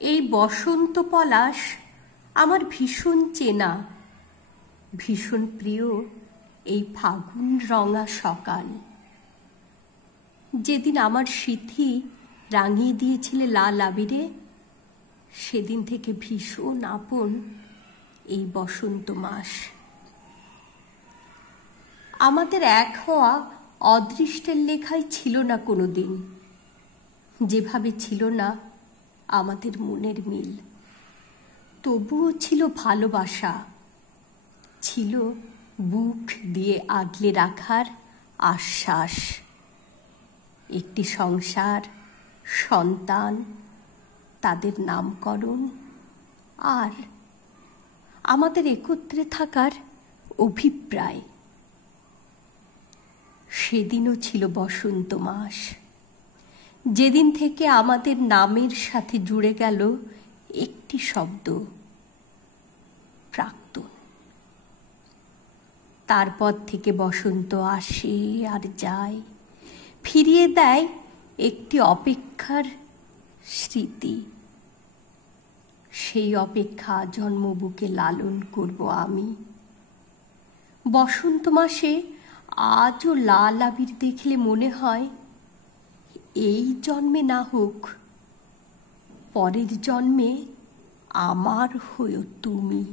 এই বসন্ত পলাশ আমার ভীষণ চেনা, ভীষণ প্রিয় এই ফাগুন রঙা সকাল, যেদিন আমার সিথি রাঙিয়ে দিয়েছিলে লাল আবিরে, সেদিন থেকে ভীষণ আপন এই বসন্ত মাস। আমাদের এক হওয়া অদৃষ্টের লেখায় ছিল না কোনো দিন, যেভাবে ছিল না আমাদের মনের মিল। তবুও ছিল ভালোবাসা, ছিল বুক দিয়ে আগলে রাখার আশ্বাস। একটি সংসার, সন্তান, তাদের নামকরণ, আর আমাদের একত্রে থাকার অভিপ্রায়। সেদিনও ছিল বসন্ত মাস, যেদিন থেকে আমাদের নামের সাথে জুড়ে গেল একটি শব্দ, প্রাক্তন। তারপর থেকে বসন্ত আসে আর যায়, ফিরিয়ে দেয় একটি অপেক্ষার স্মৃতি। সেই অপেক্ষা জন্মবুকে লালন করব আমি। বসন্ত মাসে আজও লাল আবির দেখলে মনে হয়, এই জন্মে না হোক, পরের জন্মে আমার হয়ো তুমি।